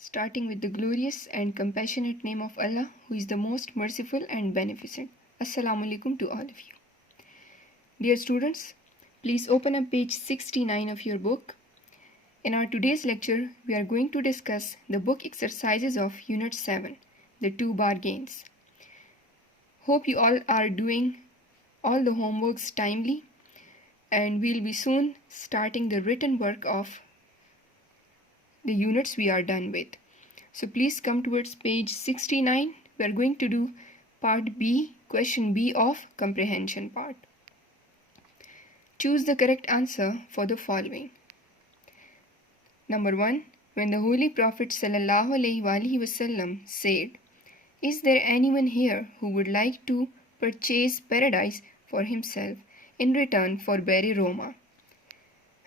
starting with the glorious and compassionate name of Allah, who is the most merciful and beneficent. Assalamu alaikum to all of you. Dear students, please open up page 69 of your book. In our today's lecture, we are going to discuss the book exercises of Unit 7, the 2-bar games. Hope you all are doing all the homeworks timely, and we'll be soon starting the written work of the units we are done with. So please come towards page 69. We are going to do part B, question B of comprehension part. Choose the correct answer for the following. Number 1. When the Holy Prophet ﷺ said, "Is there anyone here who would like to purchase paradise for himself in return for Bari Roma?"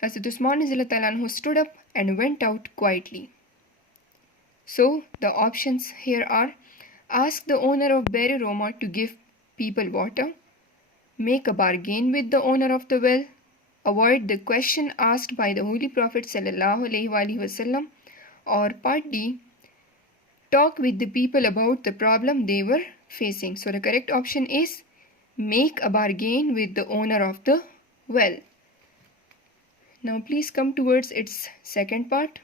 Hazrat Usman stood up and went out quietly. So the options here are: ask the owner of Bari Roma to give people water, make a bargain with the owner of the well, avoid the question asked by the Holy Prophet ﷺ, or part D, talk with the people about the problem they were facing. So the correct option is make a bargain with the owner of the well. Now please come towards its second part.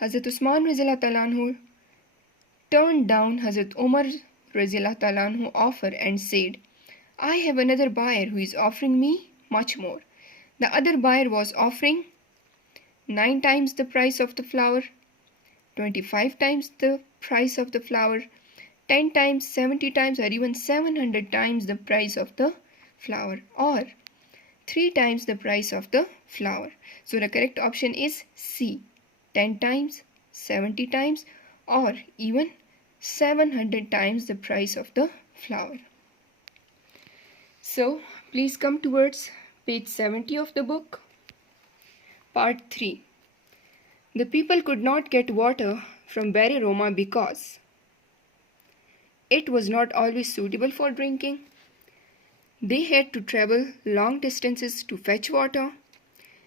Hazrat Usman ﷺ turned down Hazrat Umar ﷺ offer and said, "I have another buyer who is offering me much more." The other buyer was offering 9 times the price of the flour, 25 times the price of the flour, 10 times, 70 times, or even 700 times the price of the flour, or 3 times the price of the flour. So the correct option is C, 10 times, 70 times, or even 700 times the price of the flour. So please come towards page 70 of the book. Part 3. The people could not get water from Bari Roma because it was not always suitable for drinking. They had to travel long distances to fetch water.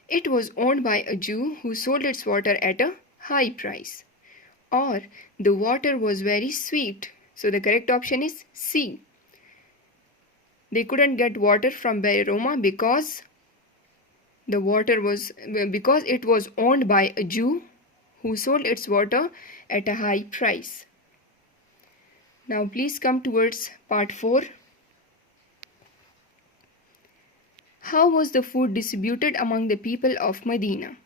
It was owned by a Jew who sold its water at a high price. Or the water was very sweet. So the correct option is C. They couldn't get water from Bari Roma because it was owned by a Jew who sold its water at a high price. Now please come towards part 4. How was the food distributed among the people of Medina?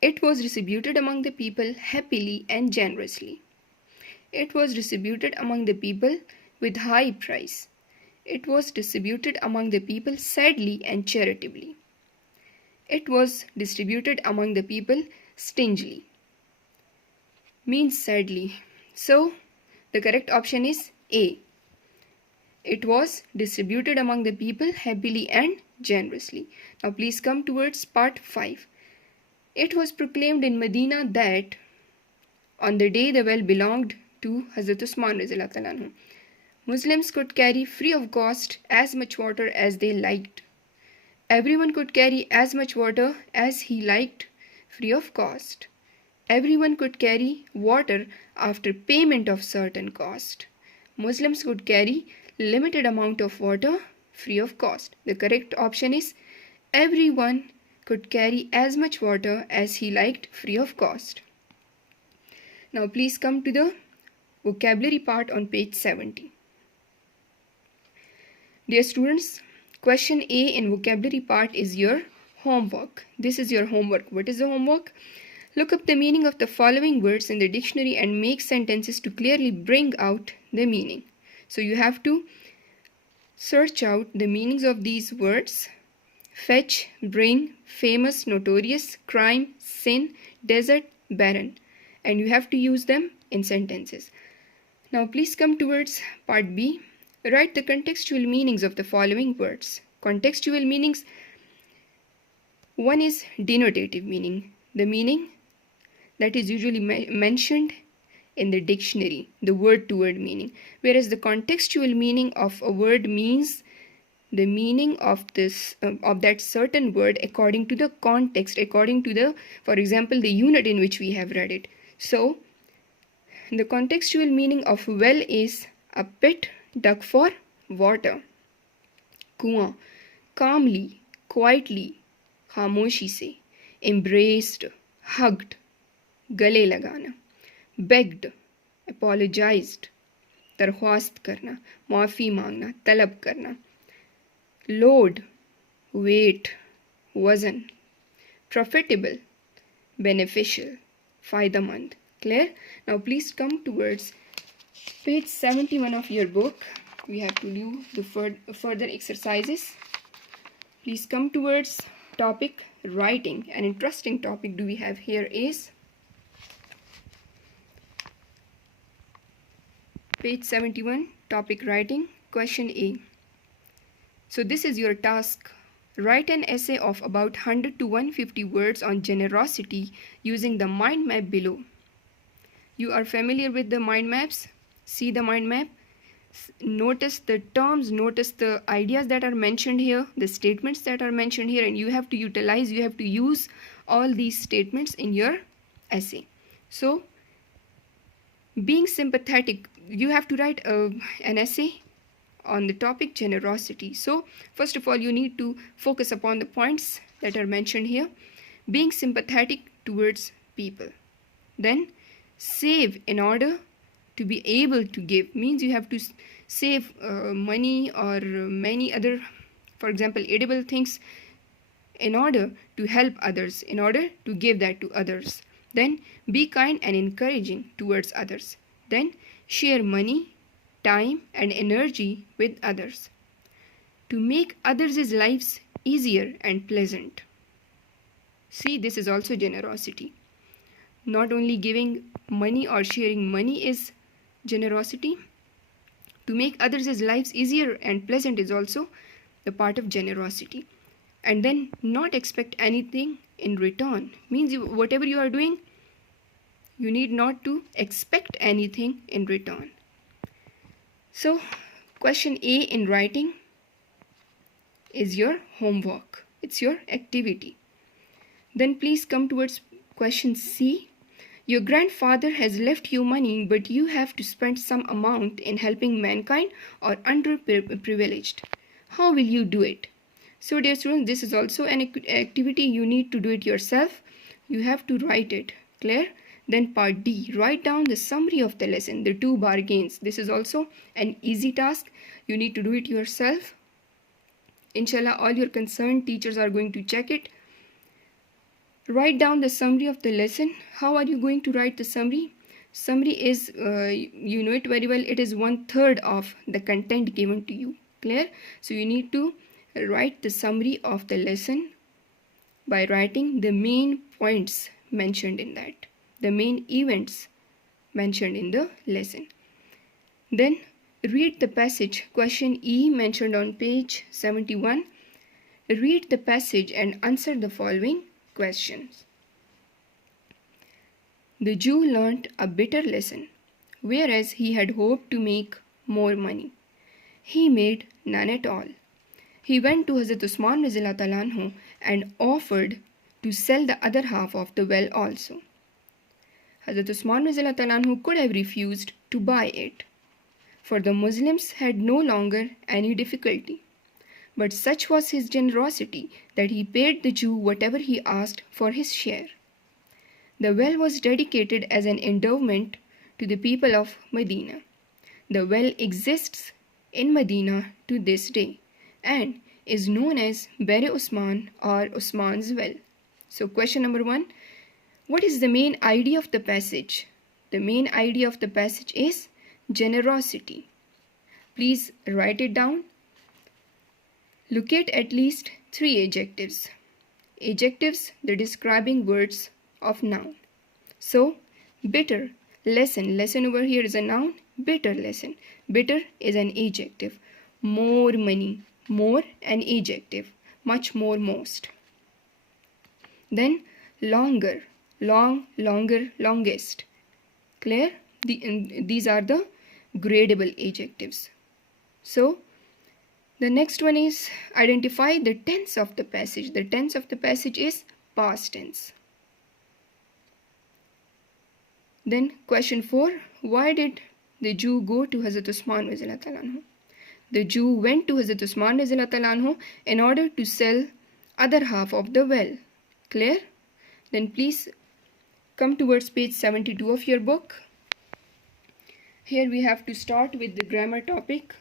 It was distributed among the people happily and generously. It was distributed among the people with high price. It was distributed among the people sadly and charitably. It was distributed among the people stingily. Means sadly. So the correct option is A. It was distributed among the people happily and generously. Now please come towards part 5. It was proclaimed in Medina that on the day the well belonged to Hazrat Usman ﷺ, Muslims could carry free of cost as much water as they liked. Everyone could carry as much water as he liked free of cost. Everyone could carry water after payment of certain cost. Muslims could carry limited amount of water free of cost. The correct option is everyone could carry as much water as he liked free of cost. Now please come to the vocabulary part on page 70. Dear students, question A in vocabulary part is your homework. This is your homework. What is the homework? Look up the meaning of the following words in the dictionary and make sentences to clearly bring out the meaning. So you have to search out the meanings of these words: fetch, bring, famous, notorious, crime, sin, desert, barren, and you have to use them in sentences. Now please come towards part B. Write the contextual meanings of the following words. Contextual meanings: one is denotative meaning, the meaning that is usually mentioned in the dictionary, the word-to-word meaning, whereas the contextual meaning of a word means the meaning of this of that certain word according to the context, according to the, for example, the unit in which we have read it. So the contextual meaning of well is a pit dug for water. कुआं, calmly, quietly, खामोशी से, embraced, hugged, गले लगाना, begged, apologized, दरख्वास्त करना, माफ़ी मांगना, तलब करना, load, weight, वज़न, profitable, beneficial, फ़ायदेमंद. Clear? Now please come towards page 71 of your book. We have to do the further exercises. Please come towards topic writing. An interesting topic do we have here is page 71, topic writing, question A. So this is your task. Write an essay of about 100 to 150 words on generosity using the mind map below. You are familiar with the mind maps? See the mind map. Notice the terms, notice the ideas that are mentioned here, the statements that are mentioned here, and you have to utilize, you have to use all these statements in your essay. So, being sympathetic, you have to write an essay on the topic generosity. So, first of all, you need to focus upon the points that are mentioned here. Being sympathetic towards people. Then, save in order to be able to give, means you have to save money or many other, for example, edible things, in order to help others, in order to give that to others. Then be kind and encouraging towards others. Then share money, time and energy with others to make others' lives easier and pleasant. See, this is also generosity. Not only giving money or sharing money is generosity. To make others' lives easier and pleasant is also the part of generosity. And then not expect anything in return. Means whatever you are doing, you need not to expect anything in return. So, question A in writing is your homework. It's your activity. Then please come towards question C. Your grandfather has left you money, but you have to spend some amount in helping mankind or underprivileged. How will you do it? So dear students, this is also an activity. You need to do it yourself. You have to write it. Clear? Then part D, write down the summary of the lesson, the 2 bargains. This is also an easy task. You need to do it yourself. Inshallah, all your concerned teachers are going to check it. Write down the summary of the lesson. How are you going to write the summary? Summary is, you know it very well, it is 1/3 of the content given to you. Clear? So you need to write the summary of the lesson by writing the main points mentioned in that, the main events mentioned in the lesson. Then read the passage, question E mentioned on page 71. Read the passage and answer the following questions. The Jew learnt a bitter lesson, whereas he had hoped to make more money. He made none at all. He went to Hazrat Usman Anhu and offered to sell the other half of the well also. Hazrat Usman Anhu could have refused to buy it, for the Muslims had no longer any difficulty. But such was his generosity that he paid the Jew whatever he asked for his share. The well was dedicated as an endowment to the people of Medina. The well exists in Medina to this day and is known as Bere Usman or Usman's well. So question number 1, what is the main idea of the passage? The main idea of the passage is generosity. Please write it down. Locate at least 3 adjectives. Adjectives, the describing words of noun. So, bitter, lesson. Lesson over here is a noun. Bitter lesson. Bitter is an adjective. More money. More an adjective. Much more, most. Then, longer. Long, longer, longest. Clear? These are the gradable adjectives. So, The next one is identify the tense of the passage. The tense of the passage is past tense. Then question 4, why did the Jew go to Hazrat Usman radhiyallahu anhu? The Jew went to Hazrat Usman radhiyallahu anhu in order to sell other half of the well. Clear? Then please come towards page 72 of your book. Here we have to start with the grammar topic.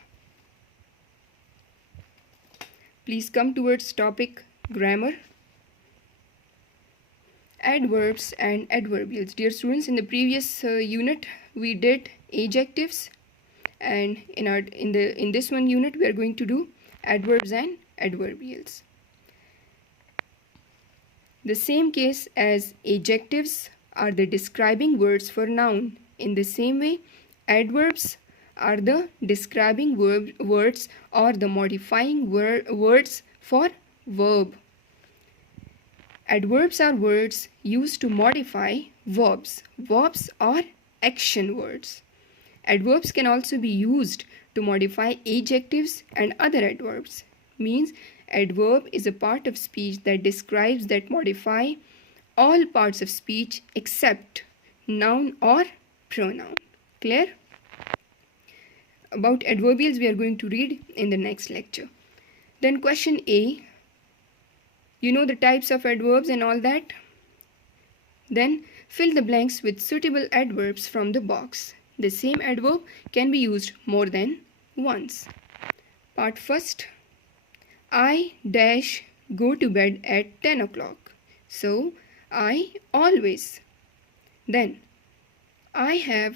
Please come towards topic grammar. Adverbs and adverbials. Dear students, in the previous unit we did adjectives, and in this one unit we are going to do adverbs and adverbials. The same case as adjectives are the describing words for noun. In the same way, adverbs are the describing words or the modifying words for verb. Adverbs are words used to modify verbs. Verbs are action words. Adverbs can also be used to modify adjectives and other adverbs. Means adverb is a part of speech that describes, that modify all parts of speech except noun or pronoun. Clear? About adverbials we are going to read in the next lecture. Then question A. You know the types of adverbs and all that? Then fill the blanks with suitable adverbs from the box. The same adverb can be used more than once. Part first. I dash go to bed at 10 o'clock. So, I always. Then, I have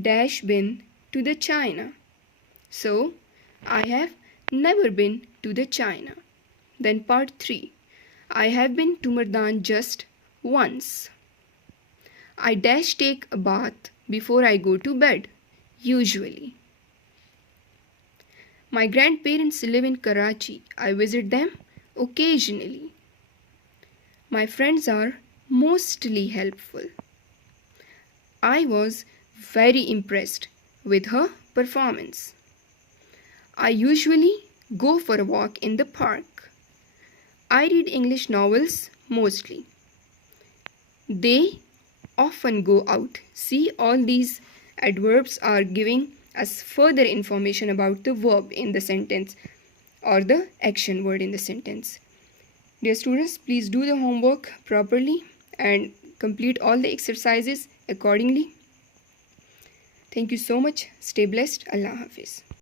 dash been to the China. So, I have never been to the China. Then part 3. I have been to Mardan just once. I dash take a bath before I go to bed, usually. My grandparents live in Karachi. I visit them occasionally. My friends are mostly helpful. I was very impressed with her performance. I usually go for a walk in the park. I read English novels mostly. They often go out. See, all these adverbs are giving us further information about the verb in the sentence or the action word in the sentence. Dear students, please do the homework properly and complete all the exercises accordingly. Thank you so much. Stay blessed. Allah Hafiz.